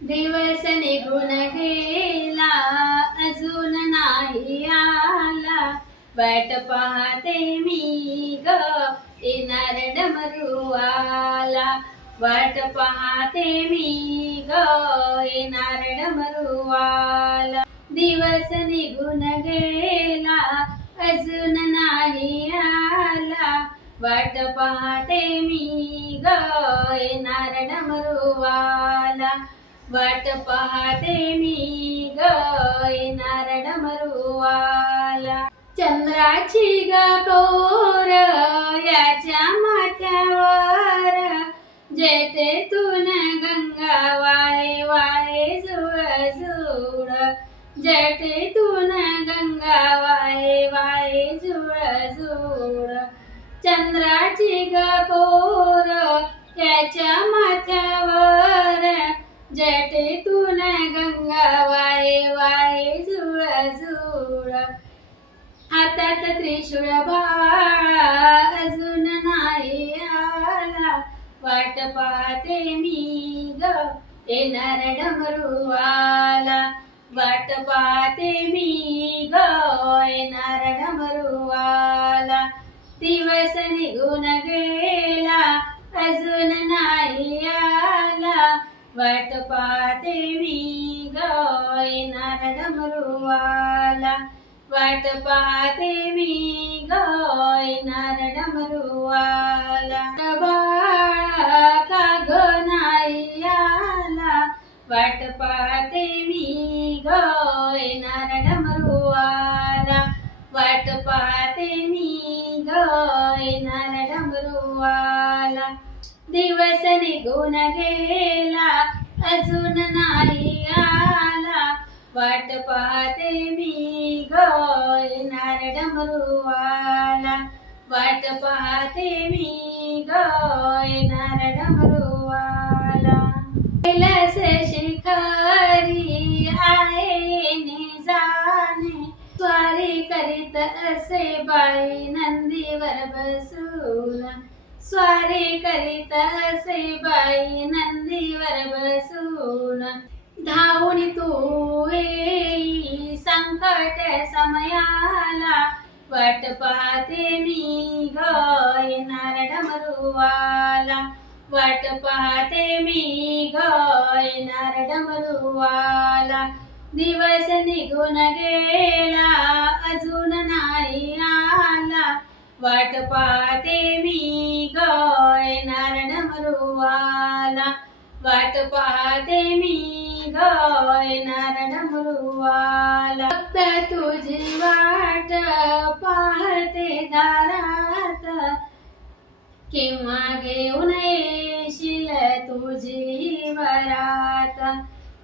दिवस निघून गेला अजून नाही आला, वाट पाहते मी ग येणार डमरूवाला, वाट पाहते मी ग येणार डमरूवाला. दिवस निघून गेला अजून नाही आला, वाट पाहते मी ग येणार डमरूवाला, वाट पाहते मी ग येणार डमरूवाला. चंद्राची ग कोर याच्या माथ्यावर, जेटेतून गंगा वाहे वाहे जुळ जुळ, जेटेतून गंगा वाहे वाहे जुळ जुळ. चंद्राची ग कोर याच्या माथ्यावर, जटेतून गंगा वाहे वाहे जुळ जुळ. हातात त्रिशूळ बाळा अजून नाही आला, वाट पाहते मी ग येणार डमरूवाला, वाट पाहते मी ग येणार डमरूवाला. दिवस निघून गेला अजून नाही आला, वाट पाहते मी ग येणार डमरूवाला, वाट पाहते मी ग येणार डमरूवाला. बाळा का ग नाही आला, वाट पाहते मी ग येणार डमरूवाला, वाट पाहते मी ग येणार डमरूवाला. दिवस निघून गेला अजून नाही आला, वाट पाहते मी ग येणार डमरूवाला, वाट पाहते मी ग येणार डमरूवाला. कैलास शिखरी आहे ने जाणे, स्वारी करीत असे बाई नंदीवर बसून, स्वारी करीत असे बाई नंदीवर बसून. धावून तू येई संकट समयाला, वाट पाहते मी ग येणार डमरूवाला, वाट पाहते मी ग येणार डमरूवाला. दिवस निघून गेला अजून नाही आला, वाट पाहते मी ग येणार डमरूवाला, वाट पाहते मी ग येणार डमरूवाला. फक्त तुझी वाट पाहते दारात, केव्हा घेऊन येशील तुझी वरात.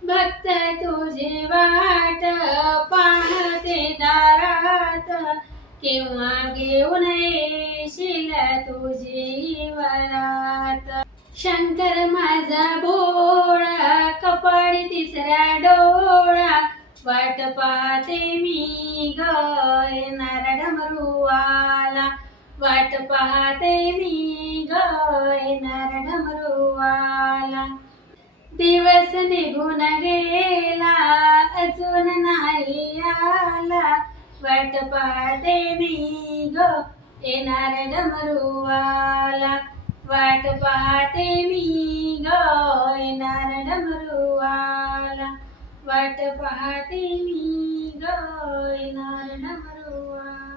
भक्त तुझी वाट पाहते दारात, केव्हा घेऊन येशील तुझी वरात. शंकर माझा भोळा कपाळी तिसरा डोळा, वाट पाहते मी ग येणार डमरूवाला, वाट पाहते मी ग येणार डमरूवाला. दिवस निघून गेला अजून नाही आला, वाट पाहते मी ग येणार डमरूवाला, वाट पाहते मी ग येणार डमरूवाला, वाट पाहते मी ग येणार डमरूवाला.